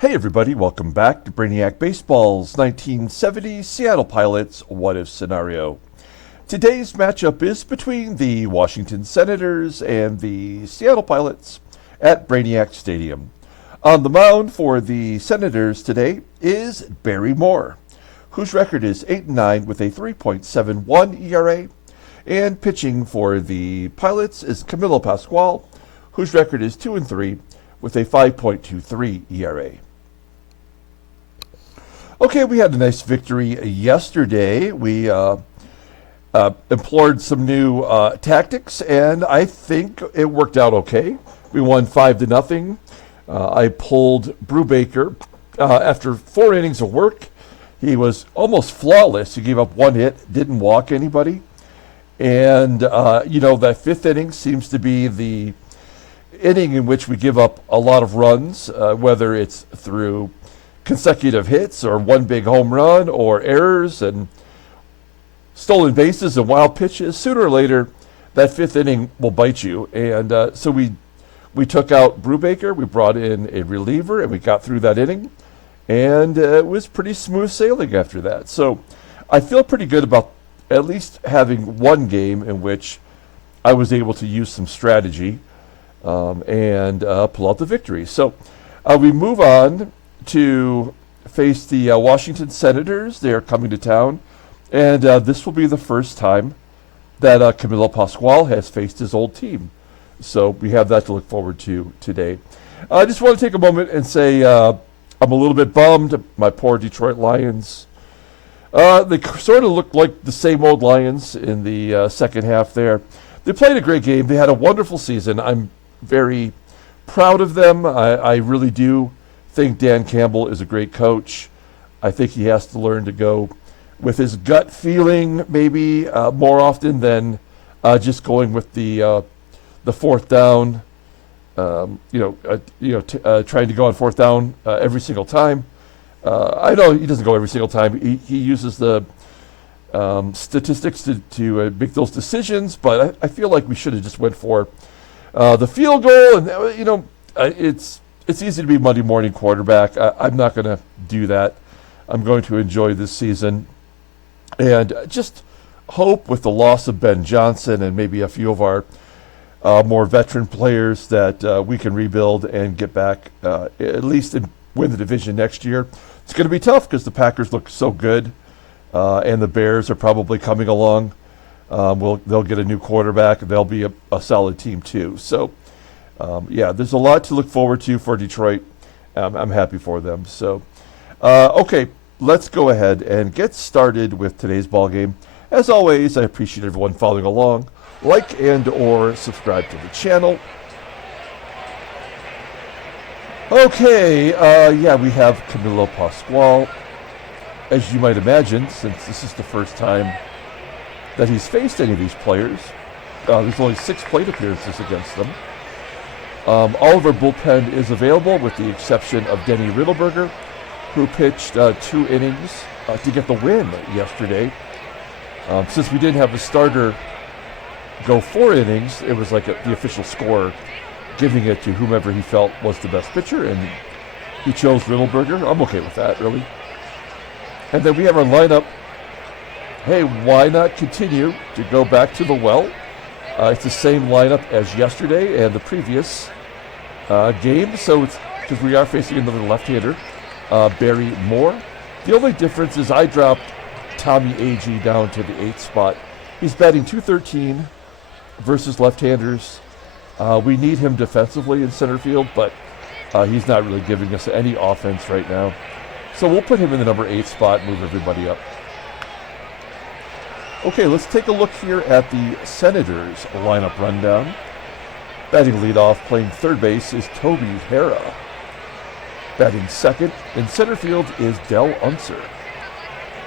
Hey everybody, welcome back to Brainiac Baseball's 1970 Seattle Pilots What If Scenario. Today's matchup is between the Washington Senators and the Seattle Pilots at Brainiac Stadium. On the mound for the Senators today is Barry Moore, whose record is 8-9 with a 3.71 ERA, and pitching for the Pilots is Camilo Pascual, whose record is 2-3 with a 5.23 ERA. Okay, we had a nice victory yesterday. We employed some new tactics, and I think it worked out okay. We won 5-0. I pulled Brubaker after 4 innings of work. He was almost flawless. He gave up 1 hit, didn't walk anybody. And, that 5th inning seems to be the inning in which we give up a lot of runs, whether it's through consecutive hits or 1 big home run or errors and stolen bases and wild pitches. Sooner or later, that 5th inning will bite you. And so we took out Brubaker, we brought in a reliever, and we got through that inning. And it was pretty smooth sailing after that. So I feel pretty good about at least having 1 game in which I was able to use some strategy and pull out the victory. So we move on to face the Washington Senators. They are coming to town, and this will be the first time that Camilo Pascual has faced his old team. So we have that to look forward to today. I just want to take a moment and say I'm a little bit bummed. My poor Detroit Lions. They sort of look like the same old Lions in the second half there. They played a great game. They had a wonderful season. I'm very proud of them. I really do think Dan Campbell is a great coach. I think he has to learn to go with his gut feeling maybe more often than just going with the 4th down. Trying to go on 4th down every single time. I know he doesn't go every single time. He uses the statistics to make those decisions, but I feel like we should have just went for the field goal. And it's easy to be Monday morning quarterback. I'm not going to do that. I'm going to enjoy this season and just hope with the loss of Ben Johnson and maybe a few of our more veteran players that we can rebuild and get back at least and win the division next year. It's going to be tough because the Packers look so good and the Bears are probably coming along. They'll get a new quarterback. They'll be a solid team too. So, there's a lot to look forward to for Detroit. I'm happy for them. So, okay, let's go ahead and get started with today's ball game. As always, I appreciate everyone following along. Like and or subscribe to the channel. Okay, we have Camilo Pascual. As you might imagine, since this is the first time that he's faced any of these players, there's only 6 plate appearances against them. All of our bullpen is available with the exception of Denny Riddleberger, who pitched 2 innings to get the win yesterday. Since we didn't have a starter go 4 innings, it was like the official score giving it to whomever he felt was the best pitcher, and he chose Riddleberger. I'm okay with that, really. And then we have our lineup. Hey, why not continue to go back to the well? It's the same lineup as yesterday and the previous game, so it's because we are facing another left-hander, Barry Moore. The only difference is I dropped Tommie AGEE down to the 8th spot. He's batting .213 versus left-handers. We need him defensively in center field, but he's not really giving us any offense right now. So we'll put him in the number 8 spot, move everybody up. Okay, let's take a look here at the Senators lineup rundown. Batting leadoff, playing third base, is Toby HARRAH. Batting second in center field is Del Unser.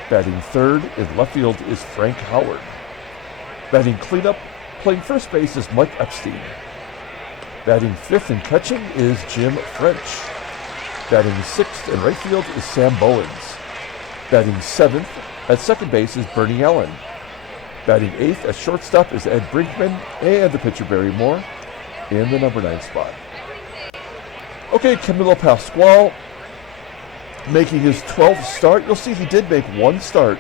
Batting third in left field is Frank Howard. Batting cleanup, playing first base is Mike EPSTEIN. Batting fifth and catching is Jim French. Batting sixth in right field is Sam Bowens. Batting seventh at second base is Bernie Allen. Batting eighth at shortstop is Ed Brinkman, and the pitcher Barry Moore in the number 9 spot. Okay, Camilo Pascual making his 12th start. You'll see he did make one start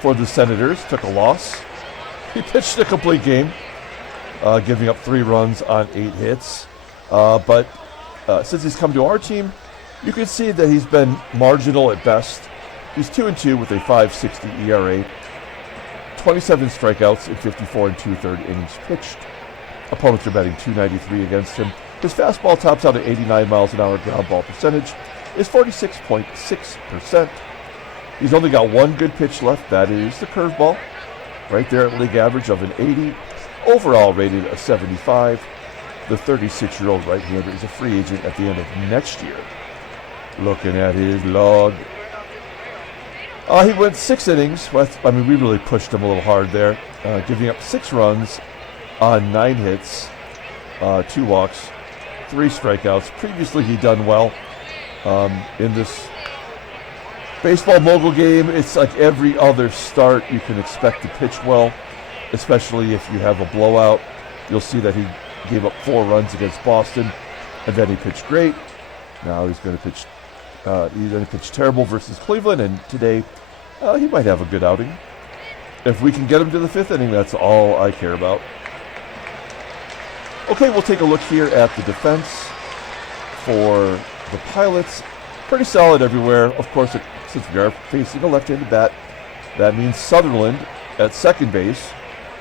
for the Senators, took a loss. He pitched a complete game, giving up 3 runs on 8 hits. But since he's come to our team, you can see that he's been marginal at best. He's 2-2 with a 5.60 ERA, 27 strikeouts in 54 2/3 innings pitched. Opponents are batting .293 against him. His fastball tops out at 89 miles an hour. Ground ball percentage is 46.6%. He's only got one good pitch left. That is the curveball, right there at league average of an 80. Overall rated a 75. The 36-year-old right-hander is a free agent at the end of next year. Looking at his log. He went 6 innings. I mean, we really pushed him a little hard there, giving up 6 runs on 9 hits, 2 walks, 3 strikeouts. Previously, he'd done well in this baseball mogul game. It's like every other start you can expect to pitch well, especially if you have a blowout. You'll see that he gave up 4 runs against Boston, and then he pitched great. Now he's going to pitch. He's going to pitch terrible versus Cleveland, and today he might have a good outing. If we can get him to the 5th inning, that's all I care about. Okay, we'll take a look here at the defense for the Pilots. Pretty solid everywhere. Of course, since we are facing a left-handed bat, that means Sutherland at second base.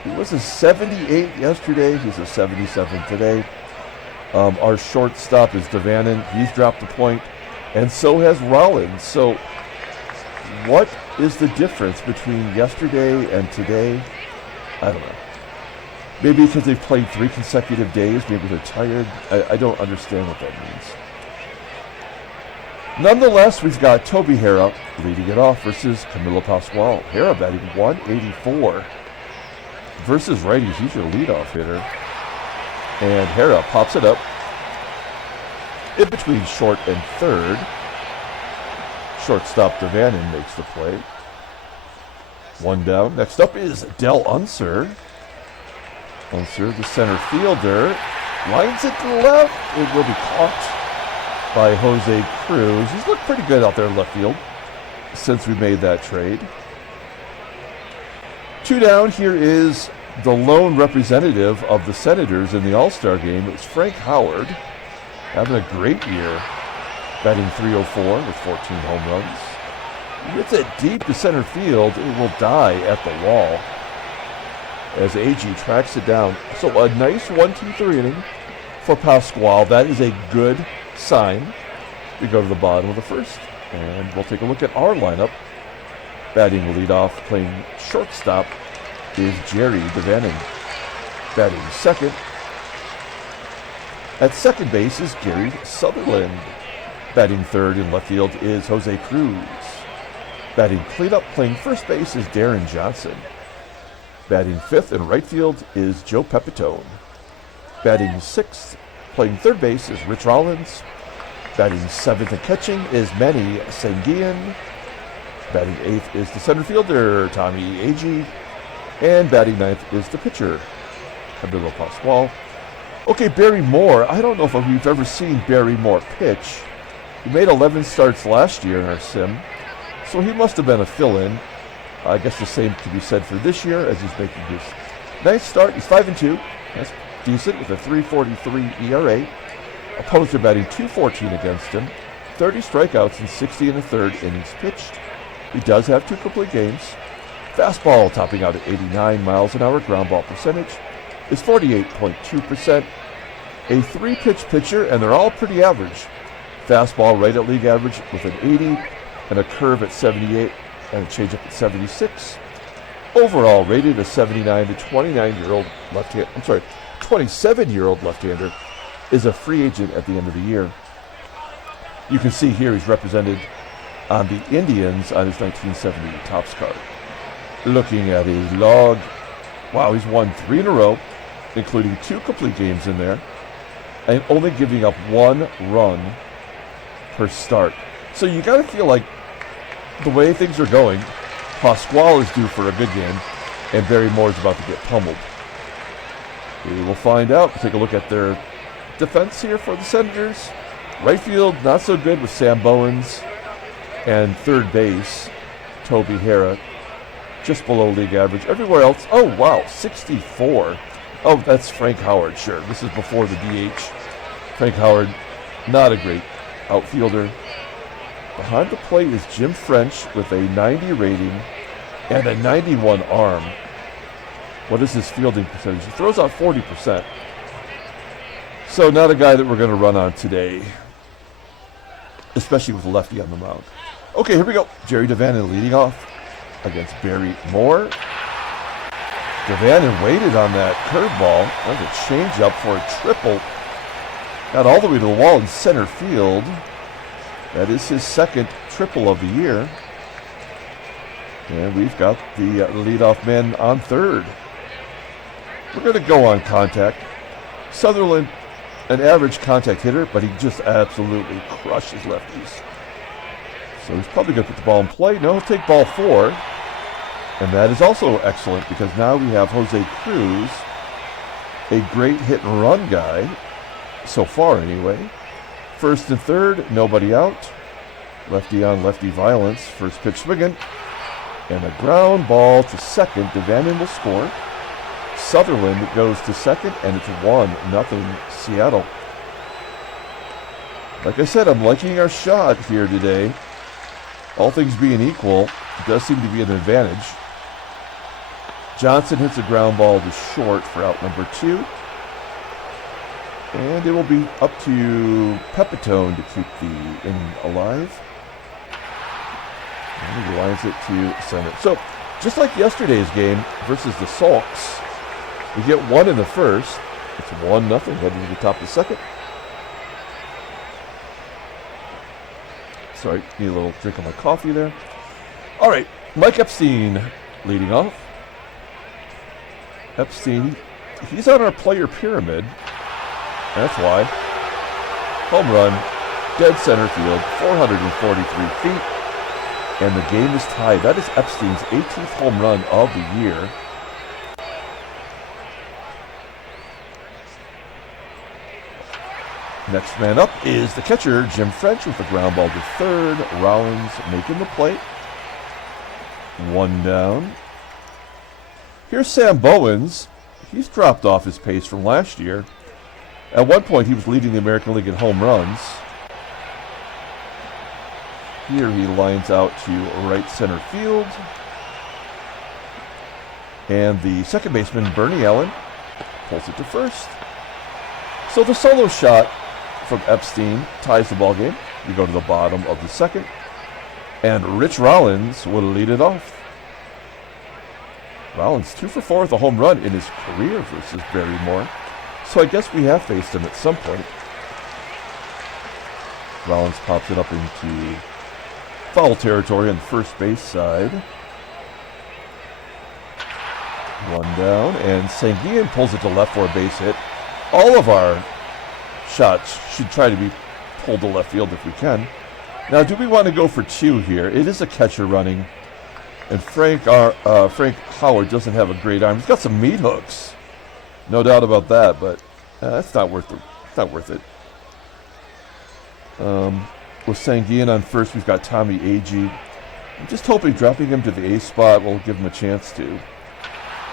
He was a 78 yesterday. He's a 77 today. Our shortstop is DaVANON. He's dropped a point, and so has Rollins. So what is the difference between yesterday and today? I don't know. Maybe because they've played 3 consecutive days. Maybe they're tired. I don't understand what that means. Nonetheless, we've got Toby HARRAH leading it off versus Camilo Pascual. HARRAH batting 184 versus righties. He's your leadoff hitter. And HARRAH pops it up in between short and third. Shortstop DaVANON makes the play. 1 down. Next up is UNSER. UNSER, the center fielder, lines it to the left. It will be caught by CRUZ. He's looked pretty good out there in left field since we made that trade. 2 down. Here is the lone representative of the Senators in the All-Star game. It's Frank Howard, having a great year, batting .304 with 14 home runs. He gets it deep to center field. It will die at the wall as AGEE tracks it down. So a nice 1-2-3 inning for Pascual. That is a good sign. We go to the bottom of the 1st, and we'll take a look at our lineup. Batting leadoff, playing shortstop, is Jerry DaVANON. Batting second. At second base is Gary Sutherland. Batting third in left field is CRUZ. Batting cleanup, playing first base, is Deron Johnson. Batting 5th in right field is Joe Pepitone. Batting 6th, playing third base, is Rich Rollins. Batting 7th and catching is Manny SANGUILLEN. Batting 8th is the center fielder, Tommie AGEE. And batting 9th is the pitcher, Camilo Pascual. Okay, Barry Moore. I don't know if we've ever seen Barry Moore pitch. He made 11 starts last year in our sim, so he must have been a fill-in. I guess the same could be said for this year, as he's making his 9th start. He's 5-2. That's decent with a 3.43 ERA. Opponents are batting .214 against him. 30 strikeouts in 60 1/3 innings pitched. He does have 2 complete games. Fastball topping out at 89 miles an hour. Ground ball percentage is 48.2%. A 3-pitch pitcher, and they're all pretty average. Fastball right at league average with an 80, and a curve at 78, and a changeup at 76. Overall rated a 79. The 27-year-old left-hander is a free agent at the end of the year. You can see here he's represented on the Indians on his 1970 Topps card. Looking at his log, wow, he's won 3 in a row, including 2 complete games in there, and only giving up 1 run per start. So you got to feel like the way things are going, Pascual is due for a good game, and Barry Moore is about to get pummeled. We will find out. Take a look at their defense here for the Senators. Right field, not so good with Sam Bowens. And third base, Toby HARRAH, just below league average. Everywhere else, oh wow, 64. Oh, that's Frank Howard, sure. This is before the DH. Frank Howard, not a great outfielder. Behind the plate is Jim French with a 90 rating and a 91 arm. What is his fielding percentage? He throws out 40%. So not a guy that we're going to run on today, especially with a lefty on the mound. Okay, here we go. Jerry DaVanon leading off against Barry Moore. DaVanon waited on that curveball. That was a changeup for a triple. Got all the way to the wall in center field. That is his second triple of the year. And we've got the leadoff man on third. We're going to go on contact. Sutherland, an average contact hitter, but he just absolutely crushes lefties. So he's probably going to put the ball in play. No, he'll take ball 4. And that is also excellent because now we have Jose Cruz, a great hit and run guy, so far anyway. First and third, nobody out. Lefty on lefty violence. First pitch swinging. And a ground ball to second. DaVanon will score. Sutherland goes to second, and it's 1-0 Seattle. Like I said, I'm liking our shot here today. All things being equal, it does seem to be an advantage. Johnson hits a ground ball to short for out number 2. And it will be up to Pepitone to keep the inning alive. And he lines it to center. So, just like yesterday's game versus the Sulks, we get 1 in the first. It's 1-0 heading to the top of the second. Sorry, need a little drink of my coffee there. All right, Mike EPSTEIN leading off. EPSTEIN, he's on our player pyramid. That's why. Home run, dead center field, 443 feet. And the game is tied. That is EPSTEIN's 18th home run of the year. Next man up is the catcher, Jim French, with the ground ball to third. Rollins making the play. 1 down. Here's Sam Bowens. He's dropped off his pace from last year. At one point, he was leading the American League in home runs. Here he lines out to right center field. And the second baseman, Bernie Allen, pulls it to first. So the solo shot from EPSTEIN ties the ball game. We go to the bottom of the second. And Rich Rollins will lead it off. Rollins 2 for 4 with a home run in his career versus Barry Moore. So I guess we have faced him at some point. Rollins pops it up into foul territory on the first base side. 1 down, and SANGUILLEN pulls it to left for a base hit. All of our shots should try to be pulled to left field if we can. Now, do we want to go for 2 here? It is a catcher running, and Frank Howard doesn't have a great arm. He's got some meat hooks, no doubt about that, but that's not worth it. It's not worth it. With SANGUILLEN on first, we've got Tommie AGEE. I'm just hoping dropping him to the A spot will give him a chance to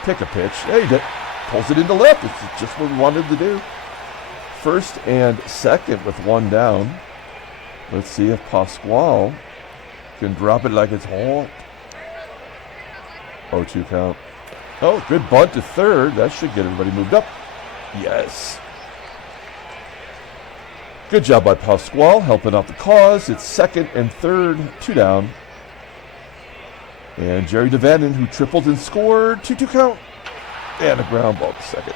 pick a pitch. Hey, he pulls it into left. It's just what we wanted to do. First and second with 1 down. Let's see if Pascual can drop it like it's hot. 0-2 count. Oh, good bunt to third. That should get everybody moved up. Yes. Good job by Pascual, helping out the cause. It's second and third, 2 down. And Jerry DaVanon, who tripled and scored, 2-2 count. And a ground ball to second.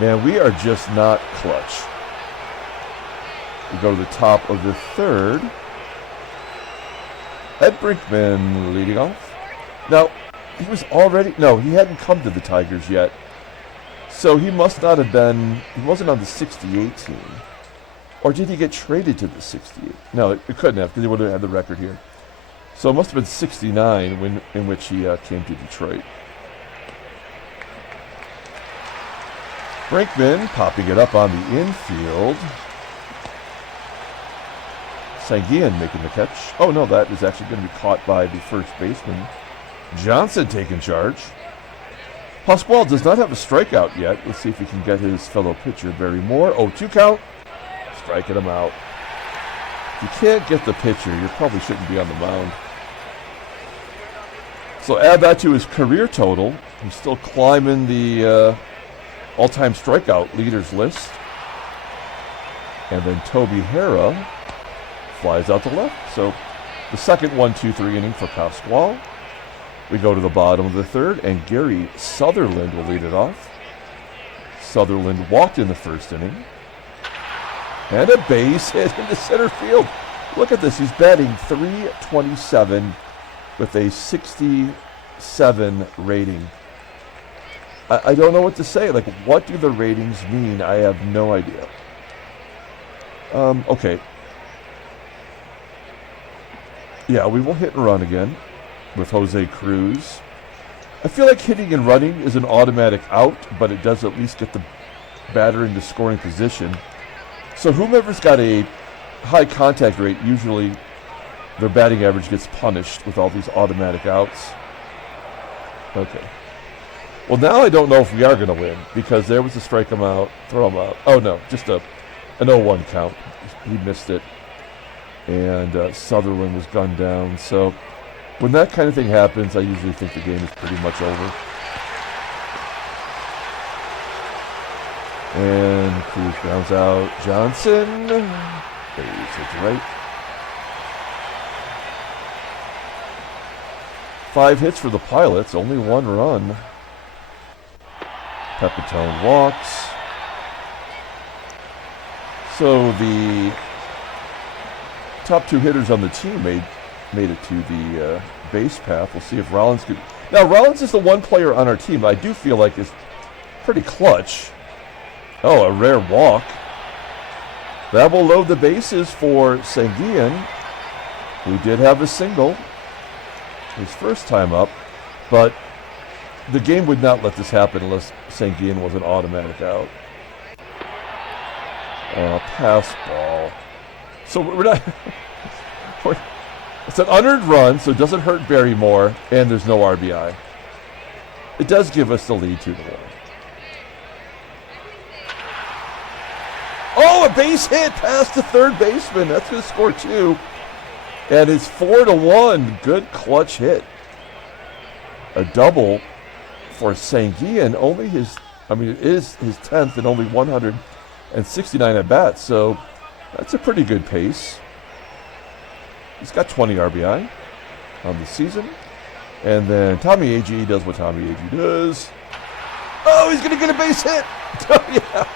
Man, we are just not clutch. We go to the top of the third. Ed BRINKMAN leading off. Now, he was already, no, he hadn't come to the Tigers yet. So he must not have been, he wasn't on the 68 team. Or did he get traded to the 68? No, it couldn't have, because he would have had the record here. So it must have been 69 in which he came to Detroit. BRINKMAN popping it up on the infield. Sanguillen making the catch. Oh no, that is actually going to be caught by the first baseman. Johnson taking charge. Pascual does not have a strikeout yet. Let's see if he can get his fellow pitcher, Barry Moore. 0-2 count. Striking him out. If you can't get the pitcher, you probably shouldn't be on the mound. So add that to his career total. He's still climbing the all-time strikeout leaders list. And then Toby HARRAH flies out to left. So the second 1-2-3 inning for Pascual. We go to the bottom of the third, and Gary Sutherland will lead it off. Sutherland walked in the first inning. And a base hit into center field. Look at this. He's batting .327 with a 67 rating. I don't know what to say. Like, what do the ratings mean? I have no idea. Okay. Yeah, we will hit and run again with Jose CRUZ. I feel like hitting and running is an automatic out, but it does at least get the batter into scoring position. So whomever's got a high contact rate, usually their batting average gets punished with all these automatic outs. Okay. Well, now I don't know if we are going to win, because there was a strike him out, throw him out. Oh, no, just an 0-1 count. He missed it. And Sutherland was gunned down. So when that kind of thing happens, I usually think the game is pretty much over. And CRUZ grounds out Johnson. Base hits right. 5 hits for the Pilots, only 1 run. PEPITONE walks. So the top 2 hitters on the team made it to the base path. We'll see if Rollins could. Now, Rollins is the one player on our team I do feel like is pretty clutch. Oh, a rare walk. That will load the bases for Sanguillen, who did have a single his first time up, but the game would not let this happen unless Sanguillen was an automatic out. Pass ball. So we're not. It's an unearned run, so it doesn't hurt Barrymore, and there's no RBI. It does give us the lead 2-1. Oh, a base hit past the third baseman. That's going to score 2. And it's 4-1. Good clutch hit. A double for Sanguillen. It is his 10th and only 169 at bats. So that's a pretty good pace. He's got 20 RBI on the season. And then Tommie AGEE does what Tommie AGEE does. Oh, he's going to get a base hit. Oh, yeah.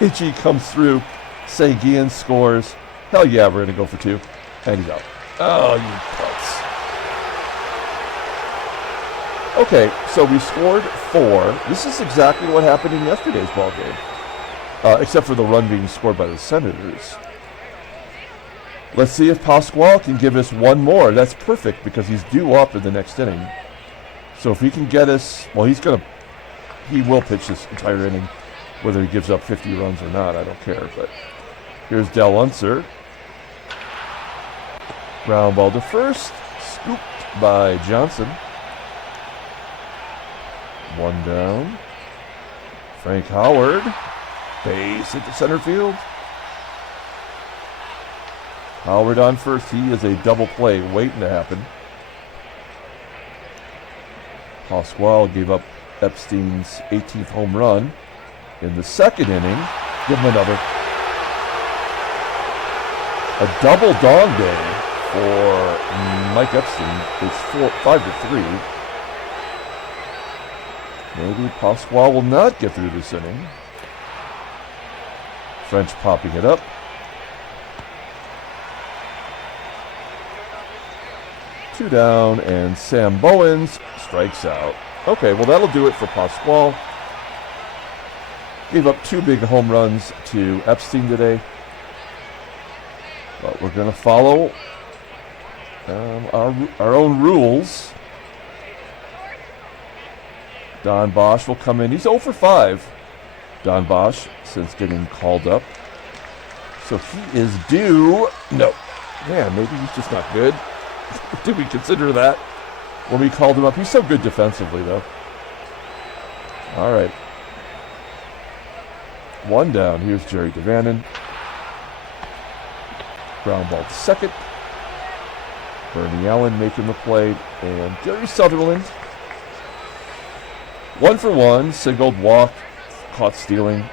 AGEE comes through. Sanguillen scores. Hell yeah, we're going to go for 2. And he's out. Oh, you putz. Okay, so we scored 4. This is exactly what happened in yesterday's ball game. Except for the run being scored by the Senators. Let's see if Pascual can give us 1 more. That's perfect because he's due up in the next inning. So if he can get us, well, he will pitch this entire inning, whether he gives up 50 runs or not, I don't care. But here's UNSER. Ground ball to first, scooped by Johnson. 1 down. Frank Howard, base into center field. Howard on first. He is a double play waiting to happen. Pascual gave up Epstein's 18th home run in the second inning. Give him another. A double dong day for Mike Epstein. It's 5-3. Maybe Pascual will not get through this inning. French popping it up. 2 down, and Sam Bowens strikes out. Okay, well, that'll do it for Pascual. Gave up 2 big home runs to Epstein today. But we're going to follow our own rules. Don Bosch will come in. He's 0 for 5. Don Bosch, since getting called up. So he is due. No. Man, maybe he's just not good. Did we consider that when we called him up? He's so good defensively, though. All right. One down. Here's Jerry DaVanon. Ground ball to second. Bernie Allen making the play. And Gary Sutherland. 1 for 1. Singled, walked, caught stealing.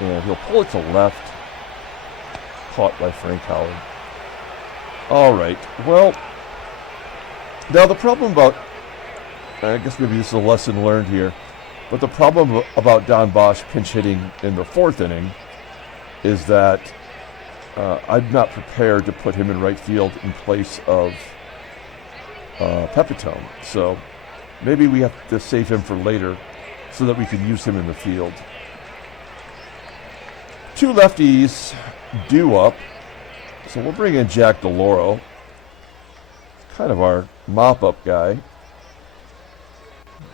And he'll pull it to left. Caught by Frank Howard. All right. Well, now the problem about, I guess maybe this is a lesson learned here, but the problem about Don Bosch pinch hitting in the 4th inning is that I'm not prepared to put him in right field in place of PEPITONE. So maybe we have to save him for later so that we can use him in the field. 2 lefties due up. So we'll bring in Jack DeLauro, kind of our mop-up guy.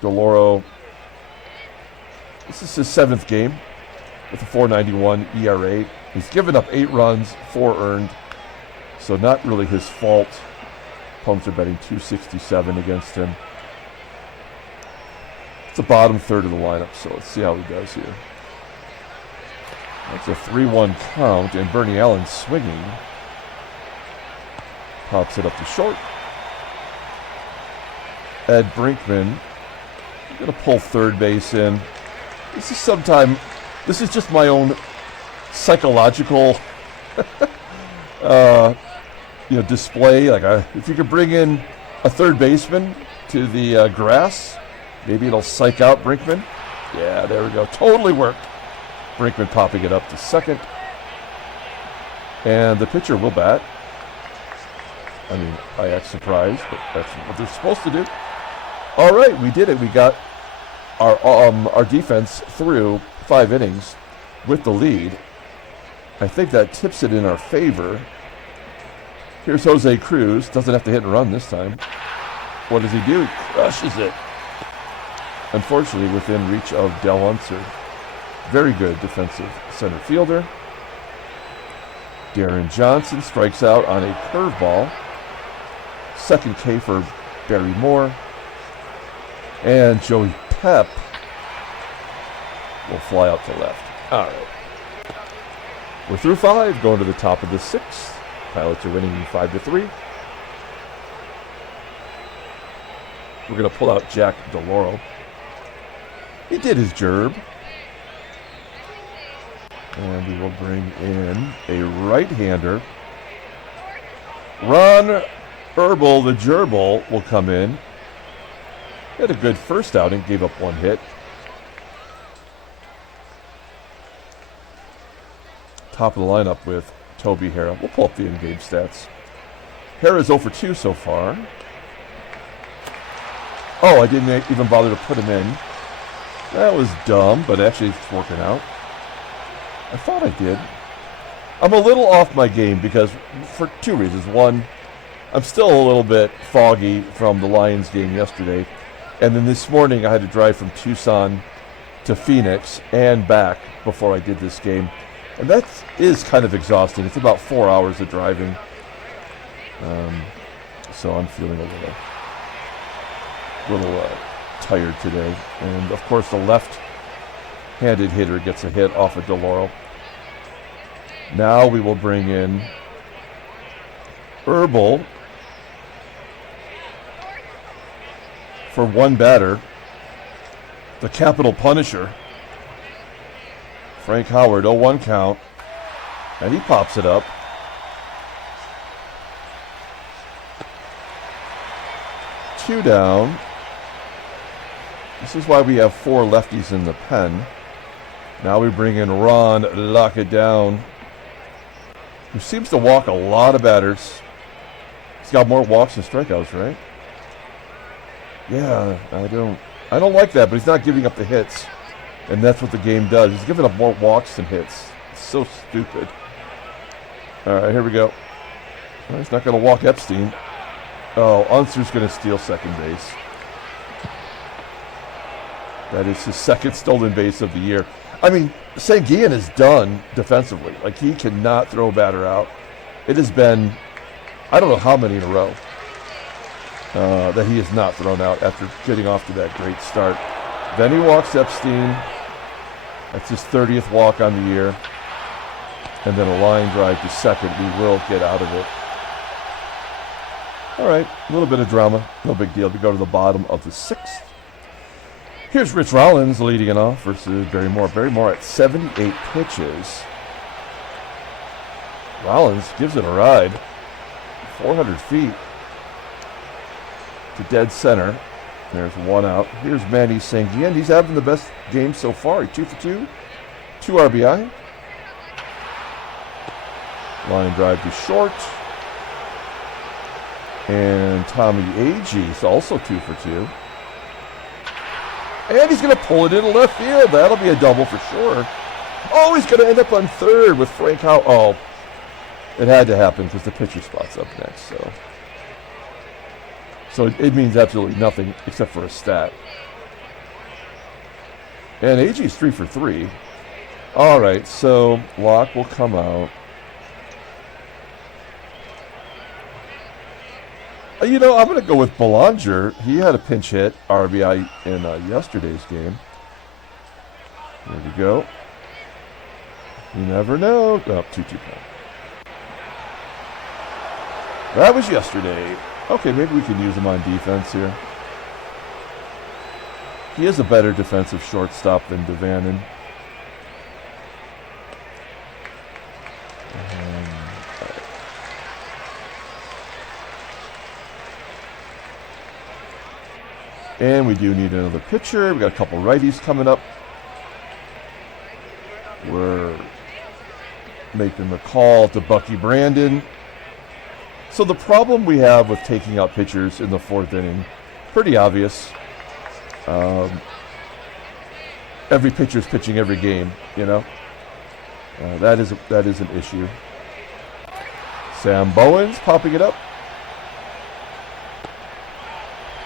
DeLauro, this is his 7th game with a 4.91 ERA. He's given up 8 runs, 4 earned, so not really his fault. Opponents are betting 267 against him. It's the bottom third of the lineup, so let's see how he does here. That's a 3-1 count, and Bernie Allen swinging. Pops it up to short. Ed Brinkman going to pull third base in. This is just my own psychological display. Like if you could bring in a third baseman to the grass, maybe it'll psych out Brinkman. Yeah, there we go. Totally worked. Brinkman popping it up to second. And the pitcher will bat. I mean, I act surprised, but that's what they're supposed to do. All right, we did it. We got our defense through 5 innings with the lead. I think that tips it in our favor. Here's Jose Cruz. Doesn't have to hit and run this time. What does he do? He crushes it. Unfortunately, within reach of Del Unser. Very good defensive center fielder. Deron Johnson strikes out on a curveball. Second K for Barry Moore. And Joey Pep will fly out to left. All right. We're through 5, going to the top of the 6th. Pilots are winning 5-3. We're going to pull out Jack DeLauro. He did his gerb. And we will bring in a right-hander. Ron Herbal, the gerbil, will come in. He had a good first outing, gave up 1 hit. Top of the lineup with Toby Harrah. We'll pull up the in-game stats. Harrah's 0 for 2 so far. Oh, I didn't even bother to put him in. That was dumb, but actually it's working out. I thought I did. I'm a little off my game because for 2 reasons. One, I'm still a little bit foggy from the Lions game yesterday. And then this morning I had to drive from Tucson to Phoenix and back before I did this game. And that is kind of exhausting. It's about 4 hours of driving. So I'm feeling a little tired today. And of course the left-handed hitter gets a hit off of DeLauro. Now we will bring in Herbal for 1 batter. The capital punisher. Frank Howard, 0-1 count. And he pops it up. Two down. This is why we have 4 lefties in the pen. Now we bring in Ron Lock It Down, who seems to walk a lot of batters. He's got more walks than strikeouts, right? Yeah, I don't like that, but he's not giving up the hits. And that's what the game does. He's giving up more walks than hits. It's so stupid. All right, here we go. Well, he's not going to walk Epstein. Oh, Unser's going to steal second base. That is his 2nd stolen base of the year. I mean, Sanguillen is done defensively. Like, he cannot throw a batter out. It has been, I don't know how many in a row that he has not thrown out after getting off to that great start. Then he walks Epstein. That's his 30th walk on the year. And then a line drive to second. We will get out of it. All right, a little bit of drama. No big deal. We go to the bottom of the 6th. Here's Rich Rollins leading it off versus Barry Moore. Barry Moore at 78 pitches. Rollins gives it a ride. 400 feet to dead center. There's one out. Here's Manny Sanguillen. He's having the best game so far. He's 2 for 2. 2 RBI. Line drive to short. And Tommie AGEE is also 2 for 2. And he's going to pull it into left field. That'll be a double for sure. Oh, he's going to end up on third with Frank Howe. Oh, it had to happen because the pitcher spot's up next. So it means absolutely nothing except for a stat. And AGEE's 3 for 3. All right, so Locke will come out. You know, I'm going to go with Belanger. He had a pinch hit RBI in yesterday's game. There we go. You never know. Oh, 2-2 count. That was yesterday. Okay, maybe we can use him on defense here. He is a better defensive shortstop than DaVANON. And we do need another pitcher. We got a couple righties coming up. We're making the call to Bucky Brandon. So the problem we have with taking out pitchers in the 4th inning, pretty obvious. Every pitcher's pitching every game, you know. That is an issue. Sam Bowens popping it up.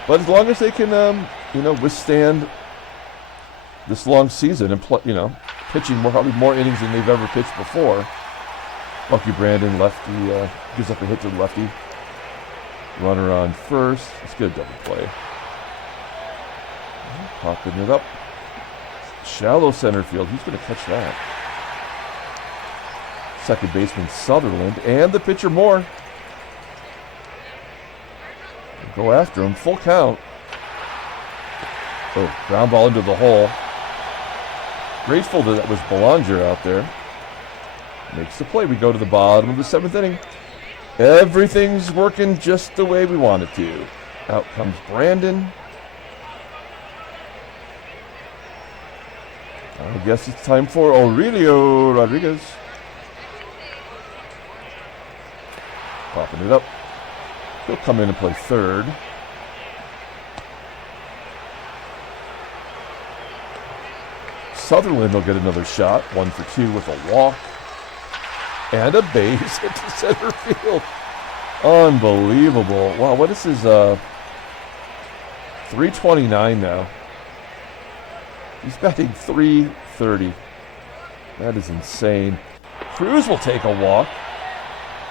But as long as they can, withstand this long season and pitching probably more innings than they've ever pitched before. Bucky Brandon, lefty, gives up a hit to the lefty. Runner on first. Let's get a double play. Popping it up. Shallow center field. Who's going to catch that? Second baseman Sutherland and the pitcher Moore. Go after him. Full count. Oh, ground ball into the hole. Grateful that was Belanger out there. Makes the play. We go to the bottom of the 7th inning. Everything's working just the way we want it to. Out comes Brandon. I guess it's time for Aurelio Rodriguez. Popping it up. He'll come in and play third. Sutherland will get another shot. 1 for 2 with a walk. And a base hit to center field. Unbelievable. Wow, what is his 329 now? He's batting .330. That is insane. CRUZ will take a walk.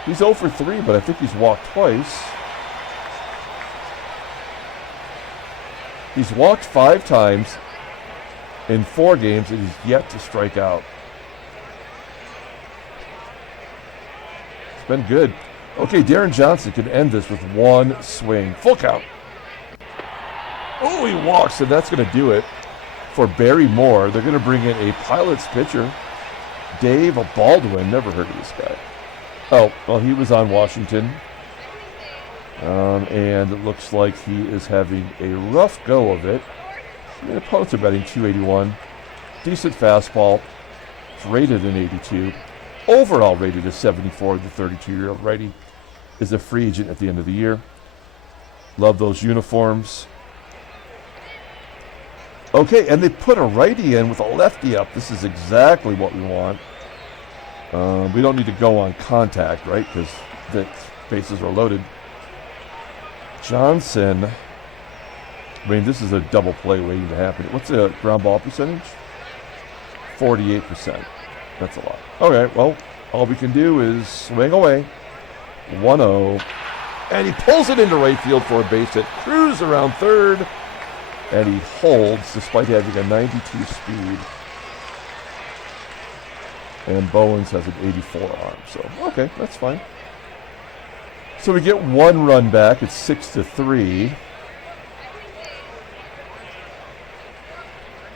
He's 0 for 3, but I think he's walked twice. He's walked 5 times in 4 games and he's yet to strike out. It's been good. Okay, Deron Johnson can end this with 1 swing. Full count. Oh, he walks, and that's going to do it for Barry Moore. They're going to bring in a Pilots pitcher, Dave Baldwin. Never heard of this guy. Oh, well, he was on Washington. And it looks like he is having a rough go of it. The opponents are batting .281. Decent fastball. It's rated an 82. Overall rated as 74. The 32-year-old righty is a free agent at the end of the year. Love those uniforms. Okay, and they put a righty in with a lefty up. This is exactly what we want. We don't need to go on contact, right? Because the bases are loaded. Johnson. I mean, this is a double play waiting to happen. What's the ground ball percentage? 48%. That's a lot. Okay, well, all we can do is swing away. 1-0. And he pulls it into right field for a base hit. CRUZ around third. And he holds despite having a 92 speed. And Bowens has an 84 arm. So, okay, that's fine. So we get 1 run back. It's 6-3.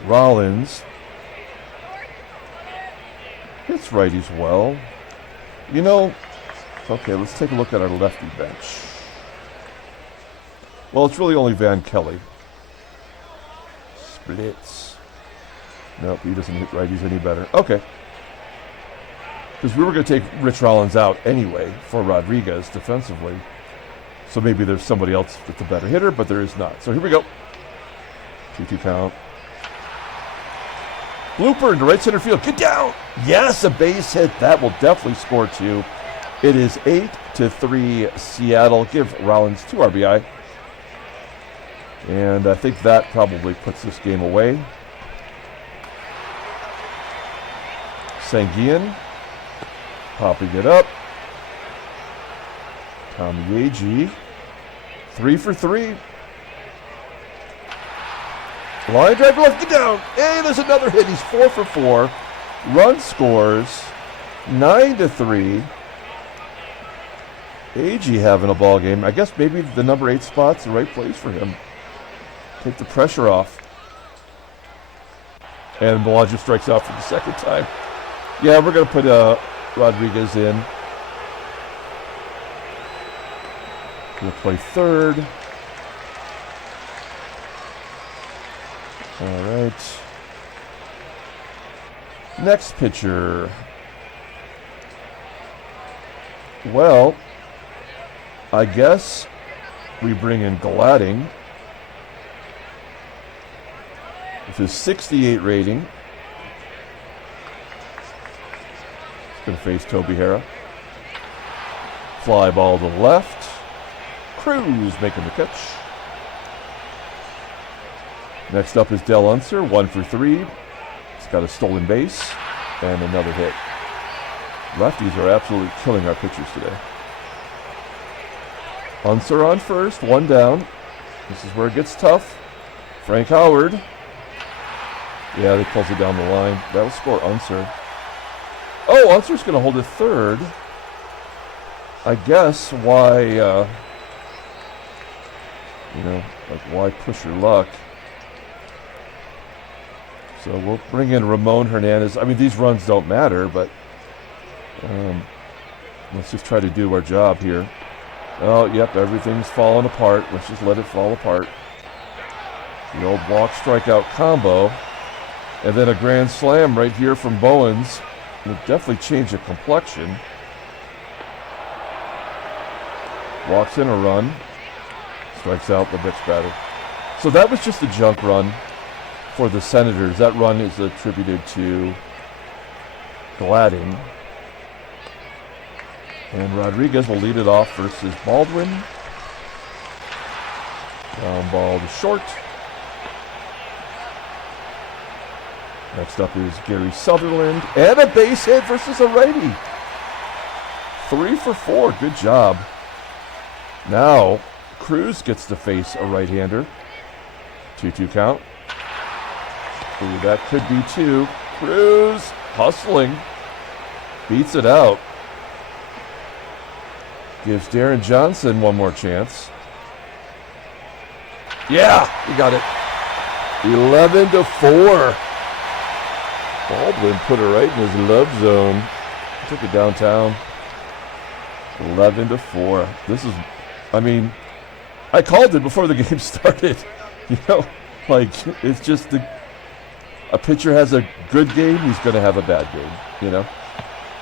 Rollins hits righties well. You know, okay, let's take a look at our lefty bench. Well, it's really only Van Kelly. Splits. Nope, he doesn't hit righties any better. Okay. Because we were going to take Rich Rollins out anyway for Rodriguez defensively. So maybe there's somebody else that's a better hitter, but there is not. So here we go. 2-2 count. Blooper into right center field. Get down! Yes, a base hit. That will definitely score 2. It is 8-3 Seattle. Give Rollins 2 RBI. And I think that probably puts this game away. Sanguillen popping it up. Tommie AGEE 3 for 3. Line drive to left, get down. Hey, there's another hit. He's 4 for 4. Run scores 9-3. AGEE having a ball game. I guess maybe the number 8 spot's the right place for him. Take the pressure off. And Bellagio strikes out for the second time. Yeah, we're going to put Rodriguez in. We'll play third. All right. Next pitcher. Well, I guess we bring in Gladding with his 68 rating. He's going to face Toby Harrah. Fly ball to the left. CRUZ making the catch. Next up is Del Unser, 1 for 3. He's got a stolen base and another hit. Lefties are absolutely killing our pitchers today. Unser on first, 1 down. This is where it gets tough. Frank Howard. Yeah, they pulls it down the line. That'll score Unser. Oh, Unser's going to hold it third. I guess why, why push your luck? So we'll bring in Ramon Hernandez. I mean, these runs don't matter, but let's just try to do our job here. Oh, yep, everything's falling apart. Let's just let it fall apart. The old walk strikeout combo. And then a grand slam right here from Bowens will definitely change the complexion. Walks in a run. Strikes out the next batter. So that was just a junk run for the Senators. That run is attributed to Gladding. And Rodriguez will lead it off versus Baldwin. Ground ball to short. Next up is Gary Sutherland. And a base hit versus a righty. 3 for 4. Good job. Now, CRUZ gets to face a right-hander. 2-2 count. Ooh, that could be 2. CRUZ hustling. Beats it out. Gives Deron Johnson one more chance. Yeah, he got it. 11-4. Baldwin put it right in his love zone. Took it downtown. 11-4. This is, I mean, I called it before the game started. It's just a pitcher has a good game, he's going to have a bad game,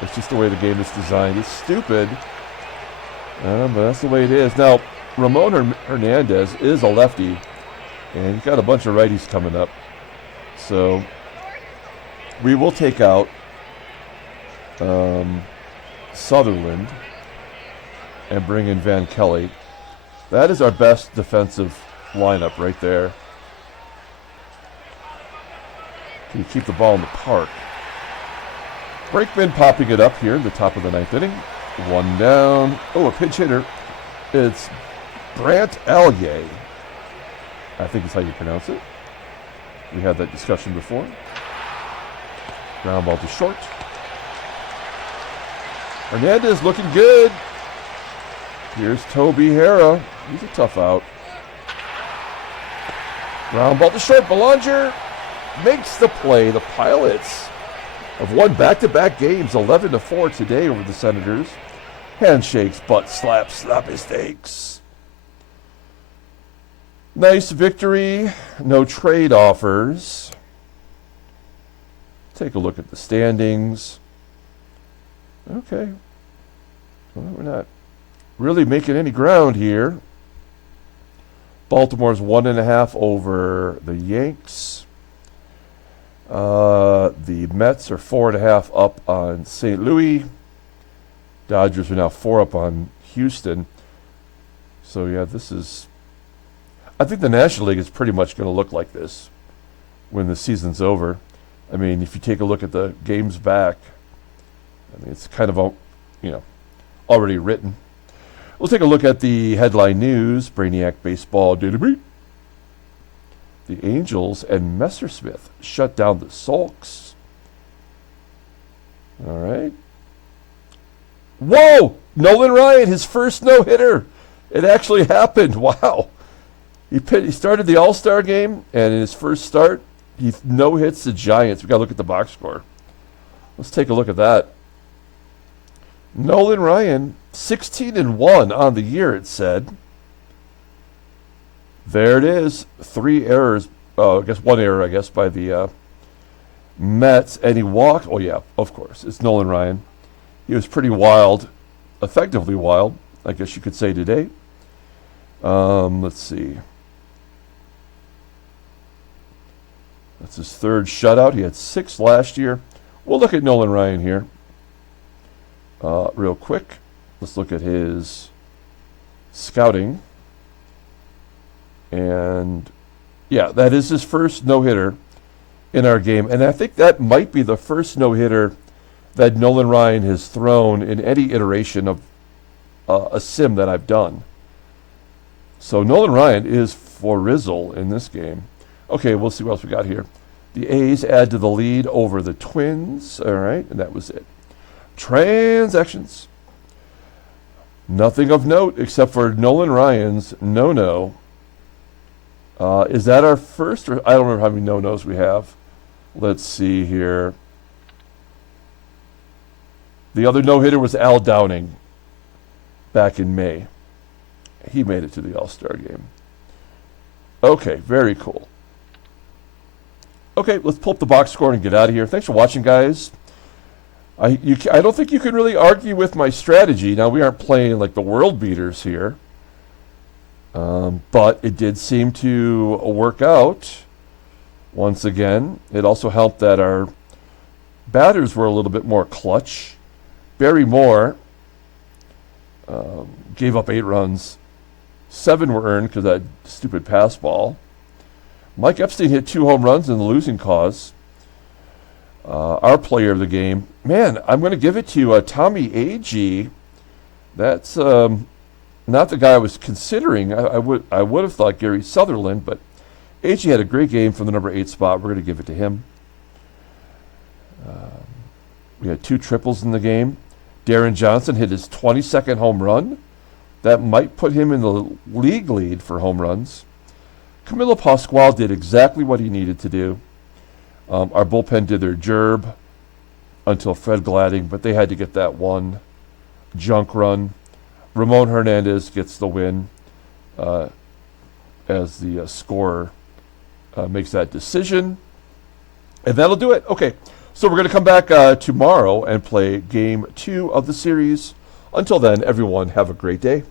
It's just the way the game is designed. It's stupid, but that's the way it is. Now, Ramon Hernandez is a lefty, and he's got a bunch of righties coming up. So we will take out Sutherland and bring in Van Kelly. That is our best defensive lineup right there. Can you keep the ball in the park? BRINKMAN popping it up here in the top of the 9th inning. 1 down. Oh, a pinch hitter. It's Brant Allier. I think is how you pronounce it. We had that discussion before. Ground ball to short. Hernandez looking good. Here's Toby HARRAH. He's a tough out. Ground ball to short. Belanger makes the play. The Pilots have won back-to-back games, 11-4 today over the Senators. Handshakes, butt slaps, sloppy steaks. Nice victory. No trade offers. Take a look at the standings. Okay. Well, we're not really making any ground here. Baltimore's 1.5 over the Yanks. The Mets are 4.5 up on St. Louis. Dodgers are now 4 up on Houston. So yeah, this is... I think the National League is pretty much going to look like this when the season's over. I mean, if you take a look at the games back, I mean, it's kind of, already written. We'll take a look at the headline news. Brainiac Baseball Data Beat. The Angels and Messersmith shut down the Sulks. All right. Whoa! Nolan Ryan, his first no-hitter. It actually happened. Wow. He started the All-Star game, and in his first start, he no-hits the Giants. We got to look at the box score. Let's take a look at that. Nolan Ryan, 16-1 on the year, it said. There it is. 3 errors. I guess 1 error, by the Mets. And he walked. Oh, yeah, of course. It's Nolan Ryan. He was pretty wild. Effectively wild, I guess you could say today. Let's see. That's his 3rd shutout. He had 6 last year. We'll look at Nolan Ryan here real quick. Let's look at his scouting. And, yeah, that is his first no-hitter in our game. And I think that might be the first no-hitter that Nolan Ryan has thrown in any iteration of a sim that I've done. So Nolan Ryan is for Rizzle in this game. Okay, we'll see what else we got here. The A's add to the lead over the Twins. All right, and that was it. Transactions. Nothing of note except for Nolan Ryan's no-no. Is that our first? Or I don't remember how many no-nos we have. Let's see here. The other no-hitter was Al Downing back in May. He made it to the All-Star game. Okay, very cool. Okay, let's pull up the box score and get out of here. Thanks for watching, guys. I don't think you can really argue with my strategy. Now, we aren't playing like the world beaters here. But it did seem to work out once again. It also helped that our batters were a little bit more clutch. Barry Moore gave up 8 runs. 7 were earned because of that stupid pass ball. Mike Epstein hit 2 home runs in the losing cause. Our player of the game. Man, I'm going to give it to Tommie AGEE. That's not the guy I was considering. I would have thought Gary Sutherland, but AGEE had a great game from the number 8 spot. We're going to give it to him. We had 2 triples in the game. Deron Johnson hit his 22nd home run. That might put him in the league lead for home runs. Camilo Pascual did exactly what he needed to do. Our bullpen did their gerb until Fred Gladding, but they had to get that one junk run. Ramon Hernandez gets the win as the scorer makes that decision. And that'll do it. Okay, so we're going to come back tomorrow and play Game 2 of the series. Until then, everyone, have a great day.